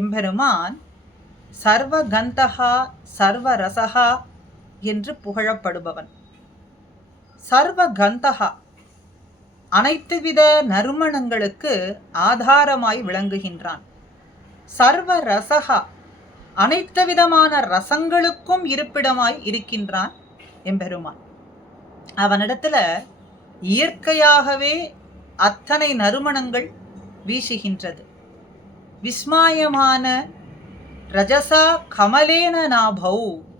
எம்பெருமான் சர்வகந்தகா சர்வரசகா என்று புகழப்படுபவன். சர்வகந்தகா அனைத்து வித நறுமணங்களுக்கு ஆதாரமாய் விளங்குகின்றான். சர்வரசகா அனைத்து விதமான ரசங்களுக்கும் இருப்பிடமாய் இருக்கின்றான் எம்பெருமான். அவனிடத்துல இயற்கையாகவே அத்தனை நறுமணங்கள் வீசுகின்றது. விஸ்மாயமான ரஜசா கமலேன நாபௌ,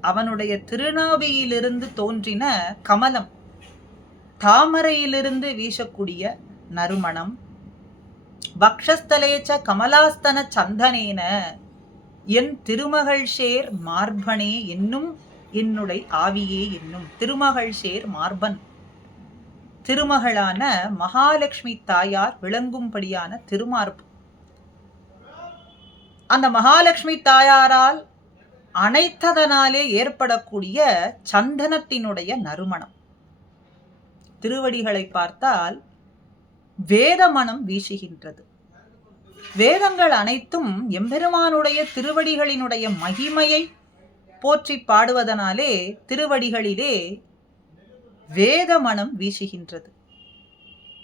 அவனுடைய திருநாவியிலிருந்து தோன்றின கமலம், தாமரையிலிருந்து வீசக்கூடிய நறுமணம். பக்ஷஸ்தலேச்ச கமலாஸ்தன சந்தனேன, என் திருமகள் சேர் மார்பனே என்னும் என்னுடைய ஆவியே என்னும். திருமகள் சேர் மார்பன், திருமகளான மகாலட்சுமி தாயார் விளங்கும்படியான திருமார்பு. அந்த மகாலட்சுமி தாயாரால் அனைத்ததனாலே ஏற்படக்கூடிய சந்தனத்தினுடைய நறுமணம். திருவடிகளை பார்த்தால் வேத மனம் வீசுகின்றது. வேதங்கள் அனைத்தும் எம்பெருமானுடைய திருவடிகளினுடைய மகிமையை போற்றி பாடுவதனாலே திருவடிகளிலே வேத மனம் வீசுகின்றது.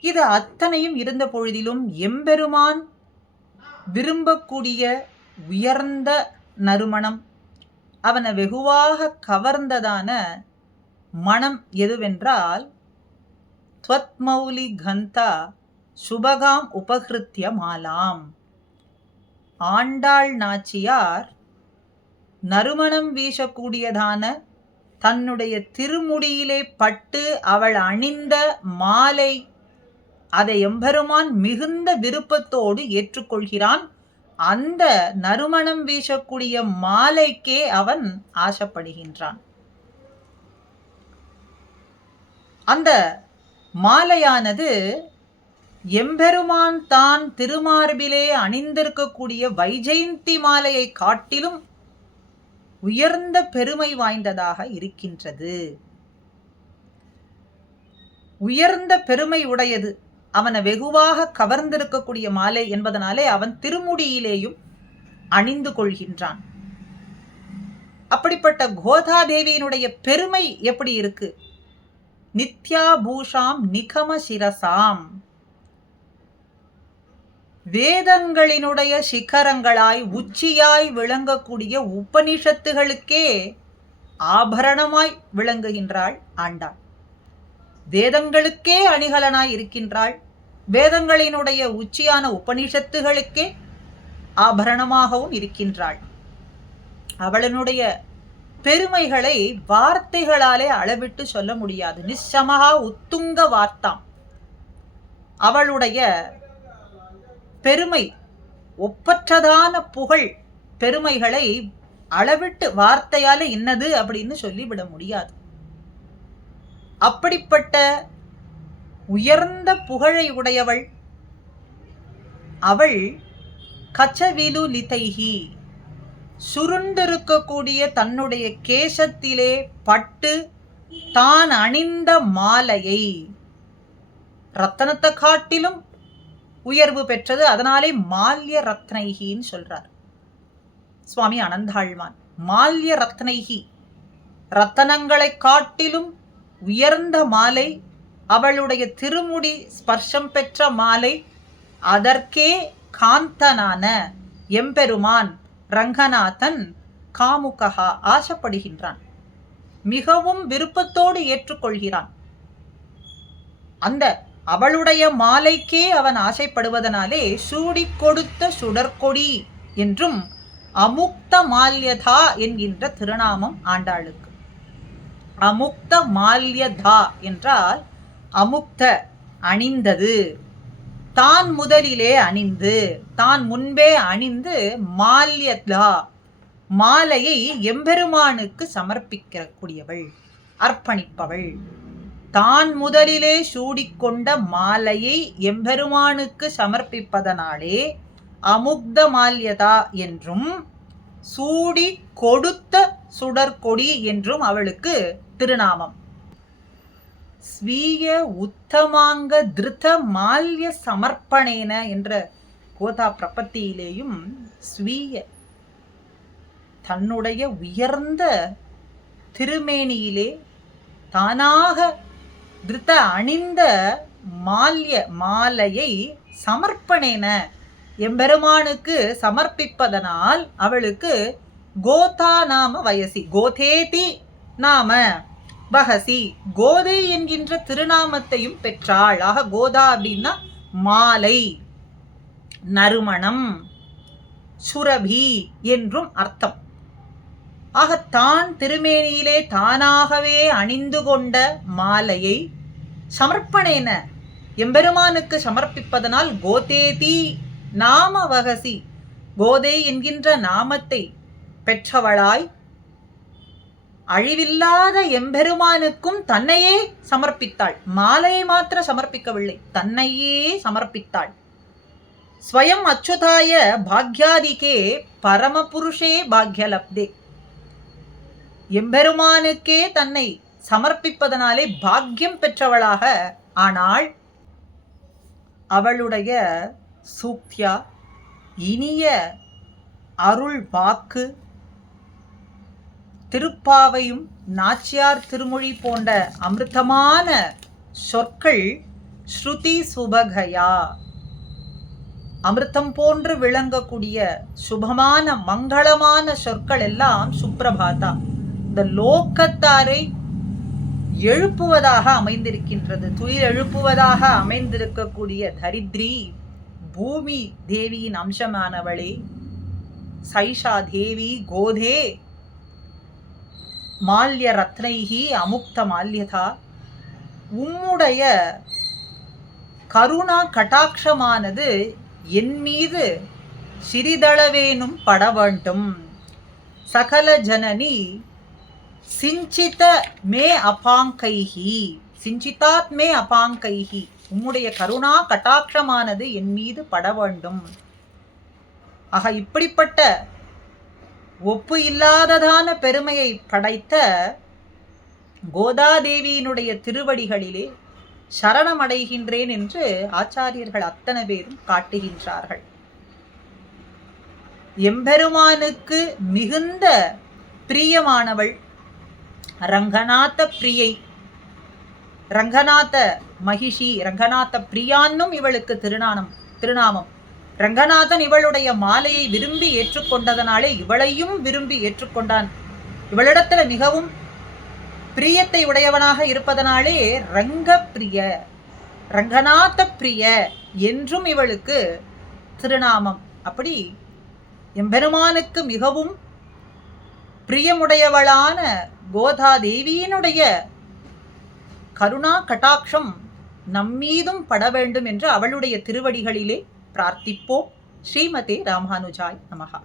இது அத்தனையும் இருந்த பொழுதிலும் எம்பெருமான் விரும்பக்கூடிய உயர்ந்த நறுமணம், அவனை வெகுவாக கவர்ந்ததான மனம் எதுவென்றால் துவத்மௌலி கந்தா சுபகாம் உபகிருத்திய மாலாம். ஆண்டாள் நாச்சியார் நறுமணம் வீசக்கூடியதான தன்னுடைய திருமுடியிலே பட்டு அவள் அணிந்த மாலை, அதை எம்பெருமான் மிகுந்த விருப்பத்தோடு ஏற்றுக்கொள்கிறான். அந்த நறுமணம் வீசக்கூடிய மாலைக்கே அவன் ஆசைப்படுகின்றான். அந்த மாலையானது எம்பெருமான் தான் திருமார்பிலே அணிந்திருக்கக்கூடிய வைஜெயந்தி மாலையை காட்டிலும் உயர்ந்த பெருமை வாய்ந்ததாக இருக்கின்றது. உயர்ந்த பெருமை உடையது, அவனை வெகுவாக கவர்ந்திருக்கக்கூடிய மாலை என்பதனாலே அவன் திருமுடியிலேயும் அணிந்து கொள்கின்றான். அப்படிப்பட்ட கோதாதேவியினுடைய பெருமை எப்படி இருக்கு? நித்யா பூஷாம் நிகம சிரசாம், வேதங்களினுடைய சிகரங்களாய் உச்சியாய் விளங்கக்கூடிய உபனிஷத்துகளுக்கே ஆபரணமாய் விளங்குகின்றாள் ஆண்டாள். வேதங்களுக்கே அணிகலனாய் இருக்கின்றாள். வேதங்களினுடைய உச்சியான உபனிஷத்துகளுக்கே ஆபரணமாகவும் இருக்கின்றாள். அவளனுடைய பெருமைகளை வார்த்தைகளாலே அளவிட்டு சொல்ல முடியாது. நிச்சமகா உத்துங்க வார்த்தாம். அவளுடைய பெருமை, ஒப்பற்றதான புகழ் பெருமைகளை அளவிட்டு வார்த்தையால இன்னது அப்படின்னு சொல்லிவிட முடியாது. அப்படிப்பட்ட உயர்ந்த புகழை உடையவள் அவள். கச்சவிலு லிதைஹி, சுருண்டிருக்கக்கூடிய தன்னுடைய கேசத்திலே பட்டு தான் அணிந்த மாலையை ரத்தனத்தை காட்டிலும் உயர்வு பெற்றது. அதனாலே மால்ய ரத்னைகின்னு சொல்றார் சுவாமி அனந்தாழ்வான். மால்ய ரத்னைகி, ரத்தனங்களை காட்டிலும் உயர்ந்த மாலை, அவளுடைய திருமுடி ஸ்பர்ஷம் பெற்ற மாலை. அதற்கே காந்தனான எம்பெருமான் ரங்கநாதன் காமுகா ஆசைப்படுகின்றான், மிகவும் விருப்பத்தோடு ஏற்றுக்கொள்கிறான். அந்த அவளுடைய மாலைக்கே அவன் ஆசைப்படுவதனாலே சூடி கொடுத்த சுடற்கொடி என்றும் அமுக்த மால்யதா என்கின்ற திருநாமம் ஆண்டாளுக்கு. அமுக்த மால்யதா என்றால் அமுக்த அணிந்தது, தான் முதலிலே அணிந்து, தான் முன்பே அணிந்து, மால்யதா மாலையை எம்பெருமானுக்கு சமர்ப்பிக்கக்கூடியவள், அர்ப்பணிப்பவள். தான் முதலிலே சூடிக்கொண்ட மாலையை எம்பெருமானுக்கு சமர்ப்பிப்பதனாலே அமுக்த மால்யதா என்றும், சூடி கொடுத்த சுடற்கொடி என்றும் அவளுக்கு திருநாமம். ஸ்வீய உத்தமாங்க திருத மால்ய சமர்ப்பணேன என்ற கோதா பிரபத்தியிலேயும் ஸ்வீய தன்னுடைய உயர்ந்த திருமேனியிலே தானாக திருத்த அணிந்த மாலையை சமர்ப்பணேன எம்பெருமானுக்கு சமர்ப்பிப்பதனால் அவளுக்கு கோதா நாம வயசி கோதேதி நாம வகசி கோதை என்கின்ற திருநாமத்தையும் பெற்றாள். ஆக கோதா அப்படின்னா மாலை, நறுமணம், சுரபி என்றும் அர்த்தம். ஆக தான் திருமேனியிலே தானாகவே அணிந்து கொண்ட மாலையை சமர்ப்பணேன எம்பெருமானுக்கு சமர்ப்பிப்பதனால் கோதேதி நாம வகசி கோதை என்கின்ற நாமத்தை பெற்றவளாய் அழிவில்லாத எம்பெருமானுக்கும் தன்னையே சமர்ப்பித்தாள். மாலையை மாத்திர சமர்ப்பிக்கவில்லை, தன்னையே சமர்ப்பித்தாள். ஸ்வயம் அச்சுதாய பாக்யாதிகே பரமபுருஷே பாக்யலப்தே எம்பெருமானுக்கே தன்னை சமர்ப்பிப்பதனாலே பாக்கியம் பெற்றவளாக ஆனாள். அவளுடைய சூக்தியா இனிய அருள் வாக்கு, திருப்பாவையும் நாச்சியார் திருமொழி போன்ற அமிர்தமான சொற்கள் ஸ்ருதி சுபகயா அமிர்தம் போன்று விளங்கக்கூடிய சுபமான மங்களமான சொற்கள் எல்லாம் சுப்ரபாதா இந்த லோக்கத்தாரை எழுப்புவதாக அமைந்திருக்கின்றது. துயில் எழுப்புவதாக அமைந்திருக்கக்கூடிய தரித்ரி பூமி தேவியின் அம்சமானவளே, சைஷா தேவி கோதே மால்ய ரத்னைஹி அமுக்த மால்யதா, உம்முடைய கருணா கட்டாட்சமானது என் மீது சிறிதளவேனும் பட வேண்டும். சகல ஜனனி சிஞ்சித மே அபாங்கைஹி, சிஞ்சிதாத் மே அபாங்கைஹி, உம்முடைய கருணா கட்டாட்சமானது என் மீது பட வேண்டும். ஆக இப்படிப்பட்ட ஒப்பு இல்லாததான பெருமையை படைத்த கோதாதேவியினுடைய திருவடிகளிலே சரணமடைகின்றேன் என்று ஆச்சாரியர்கள் அத்தனை பேரும் காட்டுகின்றார்கள். எம்பெருமானுக்கு மிகுந்த பிரியமானவள் ரங்கநாத பிரியை, ரங்கநாத மகிஷி, ரங்கநாத பிரியான்னும் இவளுக்கு திருநாமம். ரங்கநாதன் இவளுடைய மாலையை விரும்பி ஏற்றுக்கொண்டதனாலே இவளையும் விரும்பி ஏற்றுக்கொண்டான். இவளிடத்துல மிகவும் பிரியத்தை உடையவனாக இருப்பதனாலே ரங்கப்பிரிய, ரங்கநாத பிரிய என்றும் இவளுக்கு திருநாமம். அப்படி எம்பெருமானுக்கு மிகவும் பிரியமுடையவளான கோதாதேவியினுடைய கருணா கட்டாட்சம் நம்மீதும் பட வேண்டும் என்று அவளுடைய திருவடிகளிலே பிரார்த்திப்போம். ஸ்ரீமதே ராமானுஜாய் நமஹா.